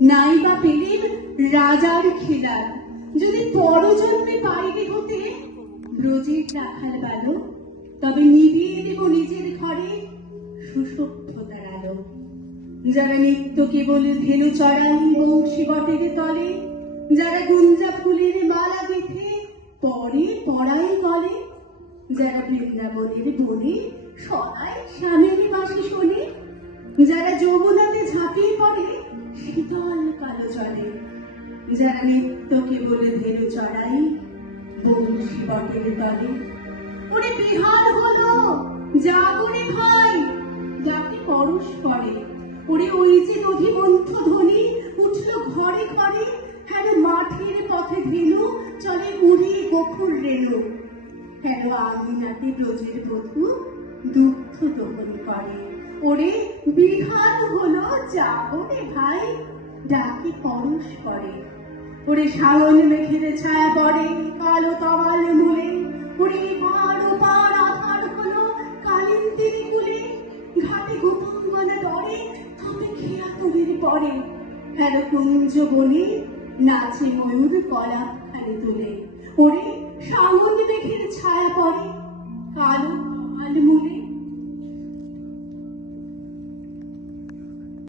নাই বা পেলেন রাজার খেলার, যদি পরজন্মে পাইবে হতে ব্রজের রাখাল বালক, তবে নিবিয়ে দেব নিজের ঘরে সুসভ্যতার আলো। যারা নিত্য কেবল ধেনু চড়াই বংশী বটের তলে, যারা গুঞ্জা ফুলের মালা গেঁথে পরে পড়াই গলে, যারা বৃন্দাবনের বনে সদাই স্বামীর বাসে শোনে, যারা যমুনাতে ঝাঁপিয়ে পড়ে শীতল কালো জলে, যারা নিত্য কেবল ধেনু চড়াই বংশী বটের তলে। ওরে বিহার হলো জাগরে ভাই, যাকে পরশ করে। ওরে ওই যে নদীমন্থ ধ্বনি উঠল ঘরে ঘরে, হ্যাঁ মাঠের পথে ধেনু চলে উড়িয়ে গোকুল রেণু। হ্যাঁ আঙিনাতে ব্রজের বধূ দুগ্ধ দহন করে। ওরে বিহার হলো জাগরে ভাই, ডাকে পরশ করে। ওরে শাওন মেঘের ছায়া পড়ে কালো তমাল মূলে, ওরে পার ও পার আধার হলো কালিন্দির কুলে। ঘাটে গোপাঙ্গনা ডরে তবে খেয়া তবির পরে, হ্যালো কুঞ্জ বনে নাচে ময়ূর কলা খালি তুলে। ওরে শাওন মেঘের ছায়া পড়ে কালো তমাল মূলে,